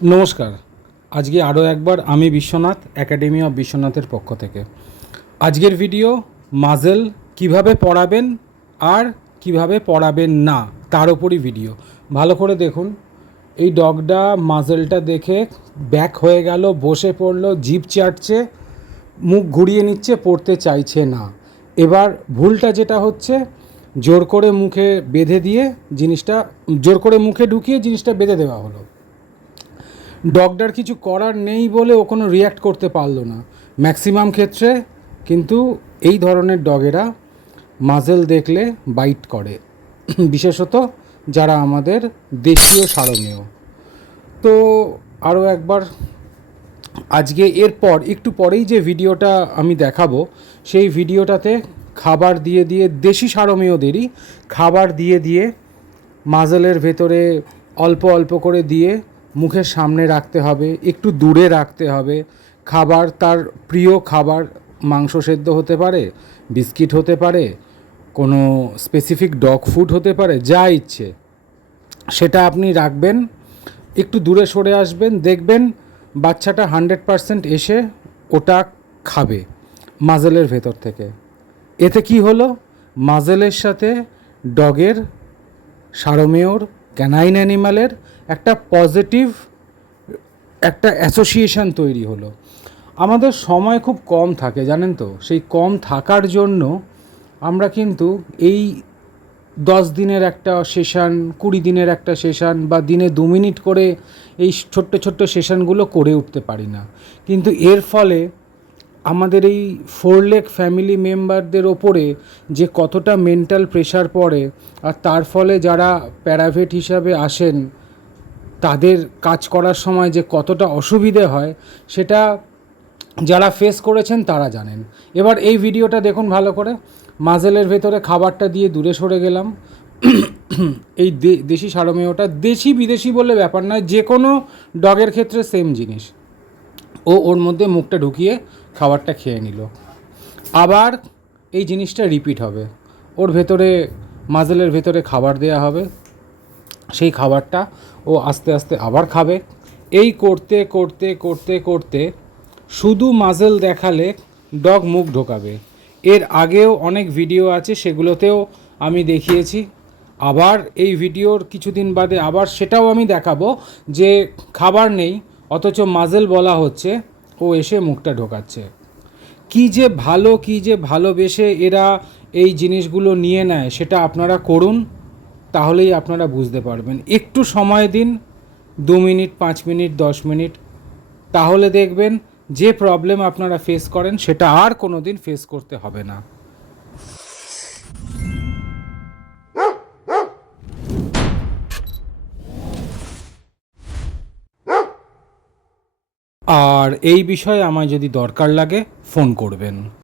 নমস্কার। আজকে আরও একবার আমি বিশ্বনাথ, একাডেমি অফ বিশ্বনাথের পক্ষ থেকে আজকের ভিডিও মাজেল কিভাবে পড়াবেন আর কিভাবে পড়াবেন না তার ওপরই ভিডিও। ভালো করে দেখুন। এই ডগটা মাজেলটা দেখে ব্যাক হয়ে গেল, বসে পড়লো, জিভ চাটছে, মুখ ঘুরিয়ে নিচ্ছে, পড়তে চাইছে না। এবার ভুলটা যেটা হচ্ছে, জোর করে মুখে বেঁধে দিয়ে জিনিসটা, জোর করে মুখে ঢুকিয়ে জিনিসটা বেঁধে দেওয়া হলো। ডগটার কিছু করার নেই বলে ও কোনো রিয়্যাক্ট করতে পারলো না ম্যাক্সিমাম ক্ষেত্রে। কিন্তু এই ধরনের ডগেরা মাজেল দেখলে বাইট করে, বিশেষত যারা আমাদের দেশীয় সারমেয়। তো আরও একবার আজকে এরপর একটু পরেই যে ভিডিওটা আমি দেখাবো, সেই ভিডিওটাতে খাবার দিয়ে দিয়ে, দেশি সারমেয়দেরই খাবার দিয়ে দিয়ে মাজেলের ভেতরে অল্প অল্প করে দিয়ে মুখের সামনে রাখতে হবে, একটু দূরে রাখতে হবে। খাবার তার প্রিয় খাবার, মাংস সেদ্ধ হতে পারে, বিস্কিট হতে পারে, কোনো স্পেসিফিক ডগ ফুড হতে পারে, যা ইচ্ছে সেটা আপনি রাখবেন। একটু দূরে সরে আসবেন, দেখবেন বাচ্চাটা 100% এসে ওটা খাবে মাজেলের ভেতর থেকে। এতে কি হলো, মাজেলের সাথে ডগের, সারমেয়র, ক্যানাইন অ্যানিম্যালের একটা পজিটিভ একটা অ্যাসোসিয়েশন তৈরি হলো। আমাদের সময় খুব কম থাকে জানেন তো, সেই কম থাকার জন্য আমরা কিন্তু এই 10 দিনের একটা সেশন, 20 দিনের একটা সেশন বা দিনে 2 মিনিট করে এই ছোট্ট ছোট্ট সেশনগুলো করে উঠতে পারি না। কিন্তু এর ফলে আমাদের এই 4 লেগ ফ্যামিলি মেম্বারদের ওপরে যে কতটা মেন্টাল প্রেশার পড়ে, আর তার ফলে যারা প্যারাভেট হিসাবে আসেন তাদের কাজ করার সময় যে কতটা অসুবিধে হয়, সেটা যারা ফেস করেছেন তারা জানেন। এবার এই ভিডিওটা দেখুন ভালো করে। মাজেলের ভেতরে খাবারটা দিয়ে দূরে সরে গেলাম। এই দেশি সারমেয়টা, দেশি বিদেশি বলে ব্যাপার নয়, যে কোনো ডগের ক্ষেত্রে সেম জিনিস। ও ওর মধ্যে মুখটা ঢুকিয়ে খাবারটা খেয়ে নিল। আবার এই জিনিসটা রিপিট হবে, ওর ভেতরে, মাজেলের ভেতরে খাবার দেয়া হবে, সেই খাবারটা ও আস্তে আস্তে আবার খাবে। এই করতে করতে করতে করতে শুধু মাজেল দেখালে ডগ মুখ ঢোকাবে। এর আগেও অনেক ভিডিও আছে, সেগুলোতেও আমি দেখিয়েছি। আবার এই ভিডিওর কিছুদিন বাদে আবার সেটাও আমি দেখাবো, যে খাবার নেই অথচ মাজেল বলা হচ্ছে, ও এসে মুখটা ঢোকাচ্ছে। কী যে ভালো, কী যে ভালোবেসে এরা এই জিনিসগুলো নিয়ে নেয়, সেটা আপনারা করুন, তাহলেই আপনারা বুঝতে পারবেন। একটু সময় দিন, 2 মিনিট, 5 মিনিট, 10 মিনিট, তাহলে দেখবেন যে প্রবলেম আপনারা ফেস করেন সেটা আর কোনো দিন ফেস করতে হবে না। আর এই বিষয়ে আমায় যদি দরকার লাগে ফোন করবেন।